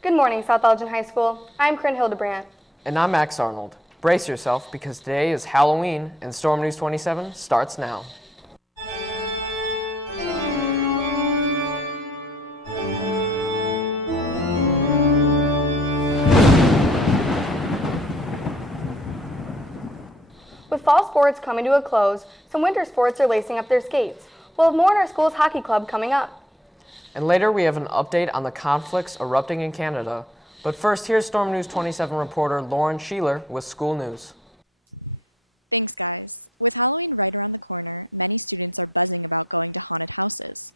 Good morning, South Elgin High School. I'm Corinne Hildebrandt. And I'm Max Arnold. Brace yourself because today is Halloween and Storm News 27 starts now. With fall sports coming to a close, some winter sports are lacing up their skates. We'll have more on our school's hockey club coming up. And later we have an update on the conflicts erupting in Canada. But first, here's Storm News 27 reporter Lauren Sheeler with school news. Thanks, guys. With Halloween right around the corner, many students are buzzing about going to haunted houses.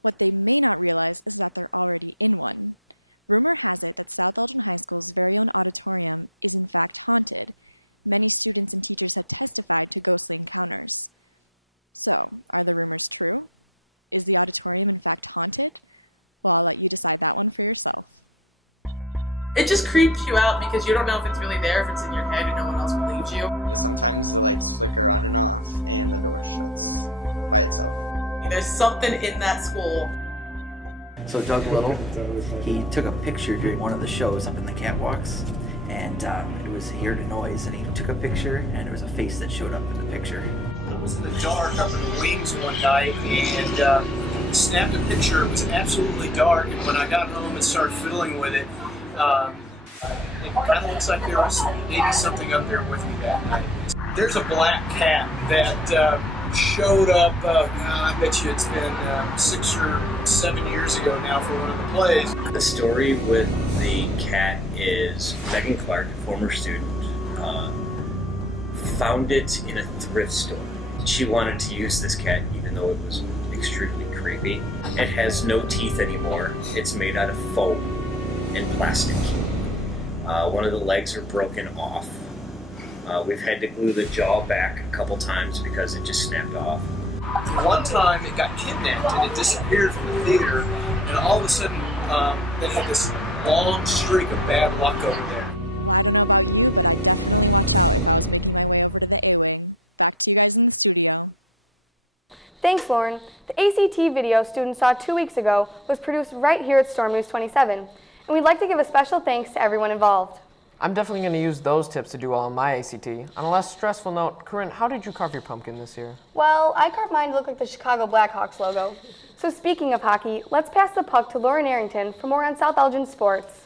What they may not realize is that they're already in one. Rumor has it that South Elgin High School's very own auditorium is in fact haunted. Many students and teachers have testified to ghostly encounters. So, are the rumors true? Is the auditorium in fact haunted? Well, I'll let you decide that one for yourself. It just creeps you out because you don't know if it's really there, if it's in your head and no one else believes you. Sometimes the lights flicker on and off and the door shuts by itself. There's something in that school. So Doug Little, he took a picture during one of the shows up in the catwalks, and he heard a noise, and he took a picture, and there was a face that showed up in the picture. I was in the dark up in the wings one night and snapped a picture. It was absolutely dark, and when I got home and started fiddling with it, it kind of looks like there was maybe something up there with me that night. There's a black cat that showed up, I bet you it's been 6 or 7 years ago now for one of the plays. The story with the cat is Megan Clark, a former student, found it in a thrift store. She wanted to use this cat even though it was extremely creepy. It has no teeth anymore. It's made out of foam and plastic. One of the legs are broken off. We've had to glue the jaw back a couple times because it just snapped off. One time it got kidnapped and it disappeared from the theater, and all of a sudden they had this long streak of bad luck over there. Well, I don't know about you, but I'd definitely watch out if I was making my way over to the A-Wing. Back to you guys in the studio. Thanks, Lauren. The ACT video students saw 2 weeks ago was produced right here at Storm News 27, and we'd like to give a special thanks to everyone involved. I'm definitely going to use those tips to do well on my ACT. On a less stressful note, Corinne, how did you carve your pumpkin this year? Well, I carved mine to look like the Chicago Blackhawks logo. So speaking of hockey, let's pass the puck to Lauren Arrington for more on South Elgin sports.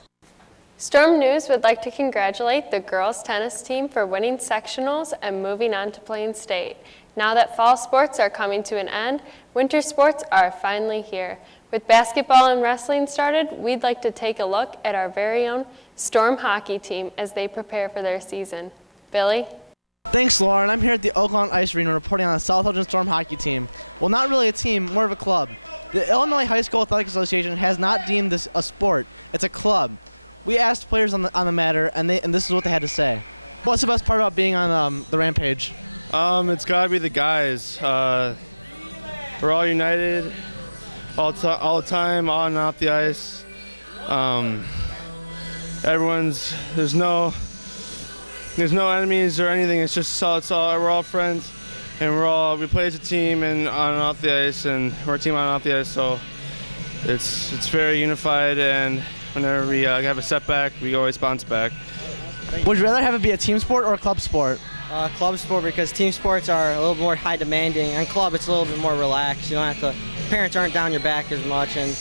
Storm News would like to congratulate the girls tennis team for winning sectionals and moving on to playing state. Now that fall sports are coming to an end, winter sports are finally here. With basketball and wrestling started, we'd like to take a look at our very own Storm hockey team as they prepare for their season. Billy? Thanks, Lauren. I'm here at the Oakland Ice Arena reporting on the South Elgin Storm hockey team. Well, not really a team, more of a club. The Illinois High School Athletic Association has not deemed this a sport. It's a club. We asked players on the matter, and this is what they had to say. What's the best part about being on the Rampage? It's got to be the guys. We're all united all the time, on and off the ice. There's no enemies or anything. It's just we're all friends, and we play as a team and on and off the ice, and we're a team on and off the ice. So it's very unified, and whenever we have a setback, we always bounce back. Would you rather have it be a team sport or a club sport? Club sport, because team sports are a little more high demanding, and club it's a little bit more relaxed. You don't have to. Parents aren't down your back as much, and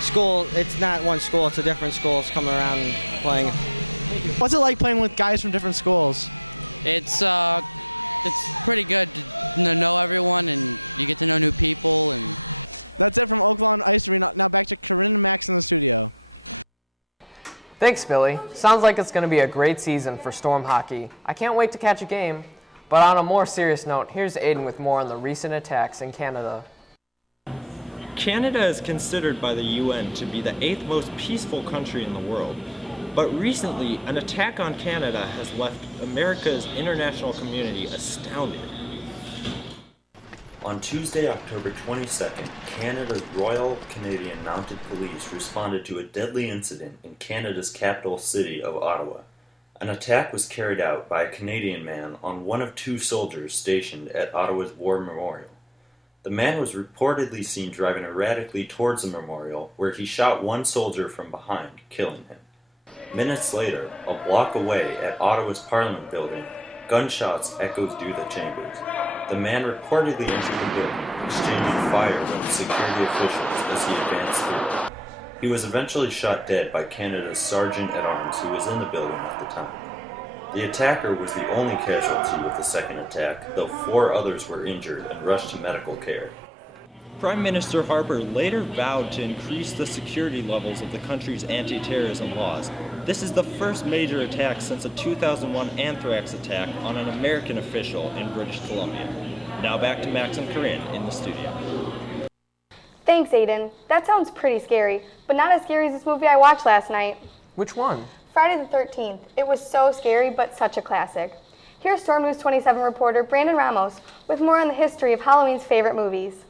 school it's not one school; it's a different schools coming around and playing. What's it like playing with guys from different schools? It's pretty good to know everyone, and you get to know new people. And that's it from Oakland Ice Arena. Now back to Corinne and Max in the studio. Thanks, Billy. Sounds like it's going to be a great season for Storm hockey. I can't wait to catch a game. But on a more serious note, here's Aiden with more on the recent attacks in Canada. Canada is considered by the UN to be the 8th most peaceful country in the world. But recently, an attack on Canada has left America's international community astounded. On Tuesday, October 22nd, Canada's Royal Canadian Mounted Police responded to a deadly incident in Canada's capital city of Ottawa. An attack was carried out by a Canadian man on one of 2 soldiers stationed at Ottawa's War Memorial. The man was reportedly seen driving erratically towards the memorial, where he shot one soldier from behind, killing him. Minutes later, a block away at Ottawa's Parliament building, gunshots echoed through the chambers. The man reportedly entered the building, exchanging fire with security officials as he advanced through it. He was eventually shot dead by Canada's Sergeant-at-Arms who was in the building at the time. The attacker was the only casualty of the second attack, though 4 others were injured and rushed to medical care. Prime Minister Harper later vowed to increase the security levels of the country's anti-terrorism laws. This is the first major attack since a 2001 anthrax attack on an American official in British Columbia. Now back to Max and Corinne in the studio. Thanks, Aiden. That sounds pretty scary, but not as scary as this movie I watched last night. Which one? Friday the 13th. It was so scary, but such a classic. Here's Storm News 27 reporter Brandon Ramos with more on the history of Halloween's favorite movies.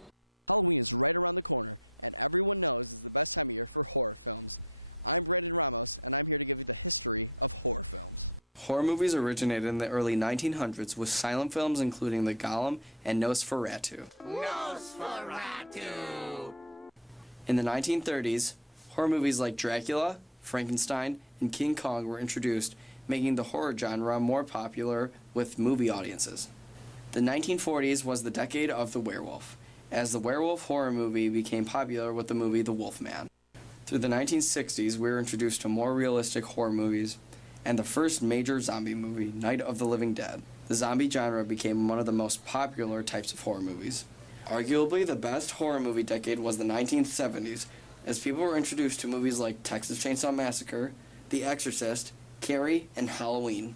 Halloween is right around the corner, and everyone knows it's the best time of year for horror films. I'm Brandon Ramos, and I'm here to give you the history of horror films. Horror movies originated in the early 1900s with silent films including The Golem and Nosferatu. In the 1930s, horror movies like Dracula, Frankenstein, and King Kong were introduced, making the horror genre more popular with movie audiences. The 1940s was the decade of the werewolf, as the werewolf horror movie became popular with the movie The Wolfman. Through the 1960s, we were introduced to more realistic horror movies, and the first major zombie movie, Night of the Living Dead. The zombie genre became one of the most popular types of horror movies. Arguably, the best horror movie decade was the 1970s, as people were introduced to movies like Texas Chainsaw Massacre, The Exorcist, Carrie, and Halloween.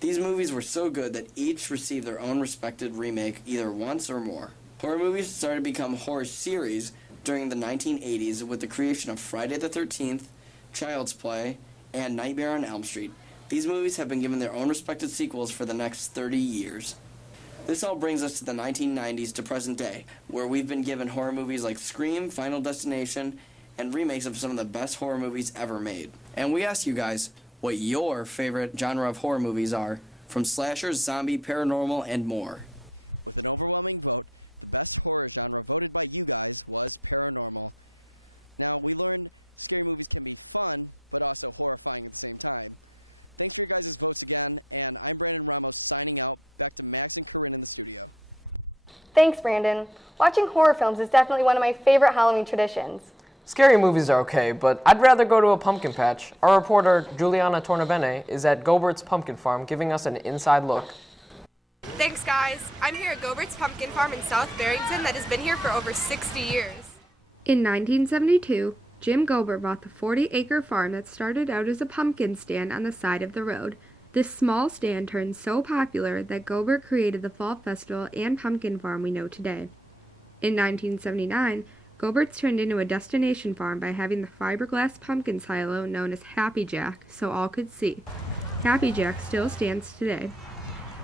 These movies were so good that each received their own respected remake either once or more. Horror movies started to become horror series during the 1980s with the creation of Friday the 13th, Child's Play, and Nightmare on Elm Street. These movies have been given their own respected sequels for the next 30 years. This all brings us to the 1990s to present day, where we've been given horror movies like Scream, Final Destination, and remakes of some of the best horror movies ever made. And we asked you guys what your favorite genre of horror movies are, from slashers, zombie, paranormal, and more. With an overwhelming vote, the best horror genre voted by you guys was paranormal. Now, we learned scary movies can be fun, but also horrifying at the same time. Thanks for your guys' votes again, and I'm Brandon Ramos signing out. Back to Max and Corinne in the studio. Thanks, Brandon. Watching horror films is definitely one of my favorite Halloween traditions. Scary movies are okay, but I'd rather go to a pumpkin patch. Our reporter, Juliana Tornabene, is at Gobert's Pumpkin Farm giving us an inside look. Thanks, guys. I'm here at Gobert's Pumpkin Farm in South Barrington that has been here for over 60 years. In 1972, Jim Gobert bought the 40-acre farm that started out as a pumpkin stand on the side of the road. This small stand turned so popular that Gobert created the Fall Festival and pumpkin farm we know today. In 1979, Gobert's turned into a destination farm by having the fiberglass pumpkin silo known as Happy Jack so all could see. Happy Jack still stands today.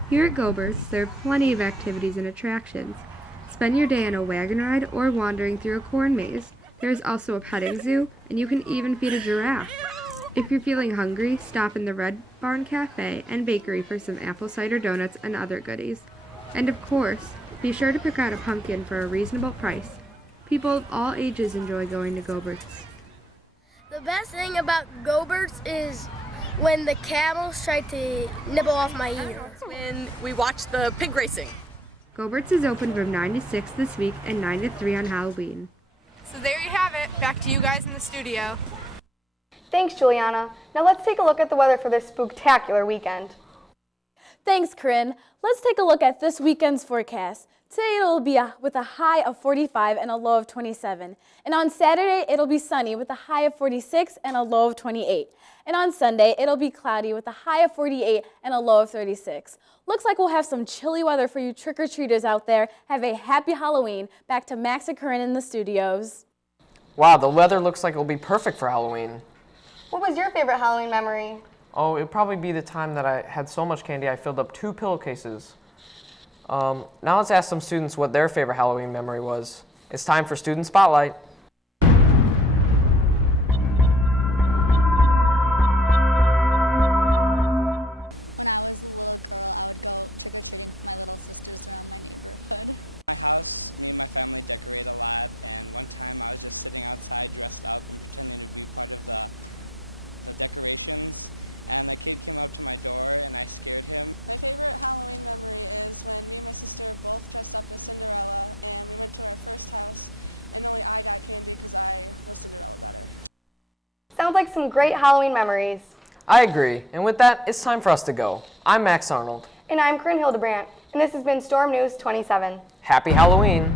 Here at Gobert's, there are plenty of activities and attractions. Spend your day on a wagon ride or wandering through a corn maze. There is also a petting zoo, and you can even feed a giraffe. If you're feeling hungry, stop in the Red Barn Cafe and Bakery for some apple cider donuts and other goodies. And of course, be sure to pick out a pumpkin for a reasonable price. People of all ages enjoy going to Gobert's. The best thing about Gobert's is when the camels try to nibble off my ear. When we watch the pig racing. Gobert's is open from 9 to 6 this week and 9 to 3 on Halloween. So there you have it. Back to you guys in the studio. Thanks, Juliana. Now let's take a look at the weather for this spooktacular weekend. Thanks, Corinne. Let's take a look at this weekend's forecast. Today it'll be with a high of 45 and a low of 27. And on Saturday it'll be sunny with a high of 46 and a low of 28. And on Sunday it'll be cloudy with a high of 48 and a low of 36. Looks like we'll have some chilly weather for you trick-or-treaters out there. Have a happy Halloween. Back to Max and Corinne in the studios. Wow, the weather looks like it'll be perfect for Halloween. What was your favorite Halloween memory? Oh, it'd probably be the time that I had so much candy I filled up 2 pillowcases. Now let's ask some students what their favorite Halloween memory was. It's time for Student Spotlight. When I was a little girl, I would go trick-or-treating with my little sisters around my neighborhood. My house, me and my family decorate a lot, and one time I was just sitting outside dressed up and pretending to be part of the the decorations, and the kid came up to my door and I scared him. My favorite Halloween memory is when me and my sister both dressed up as Cinderella and we went to our first house and only I got candy because I was Cinderella better. Sounds like some great Halloween memories. I agree, and with that, it's time for us to go. I'm Max Arnold. And I'm Corinne Hildebrandt, and this has been Storm News 27. Happy Halloween!